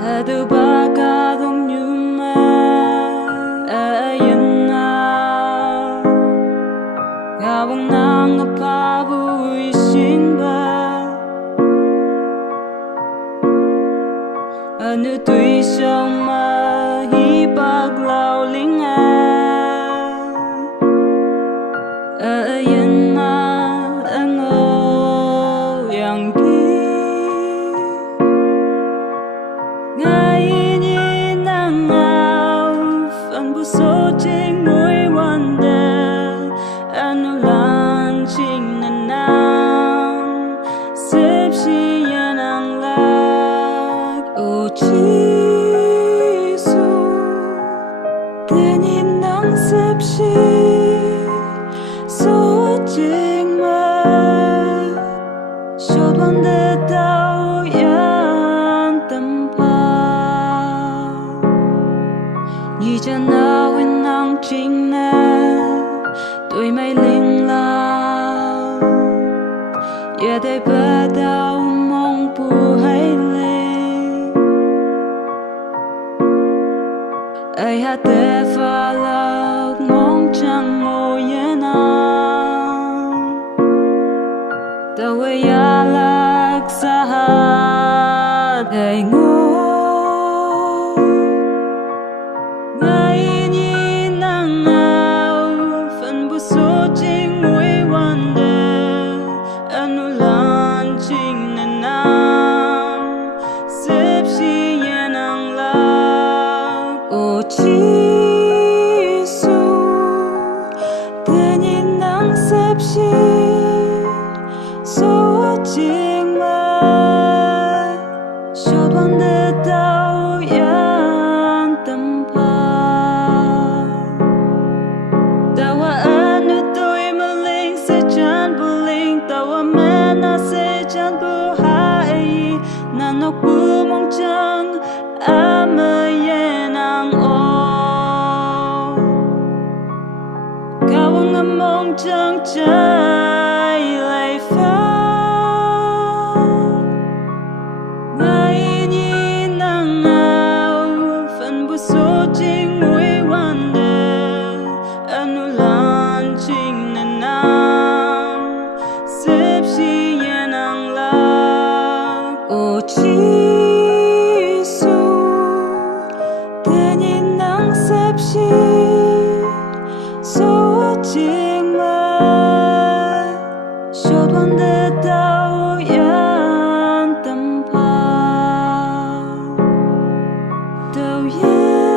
Hadu baka dong nyuma ayana Gawang nang apabu isinba Anu tui siyang mahipaglaw linga ayana ango yang so ching mùiวันเดอนุลันชิงนันนางเสพชียานังลักโอชีสุเตนินนังเสพชีโซจิงมาชดวันเดดาวยันตัมพายี่จะนาchính nè tôi mày linh lao giờ đây bắt đầu mong bù hay lên ai hát để pha lạc mong chẳng ngồi yên nào tao ấy lạc xa hát đầy ngô Nanok bumong chang amayen o Kawang among chang chay lay fa Ngayon nang au Fan buso ching mui wanda Anulan ching nanam Sip siya nang o Chisu Te nhìn nắng xếp chi số chinh mơ cho đoán để đau yên tâm pa đâu yên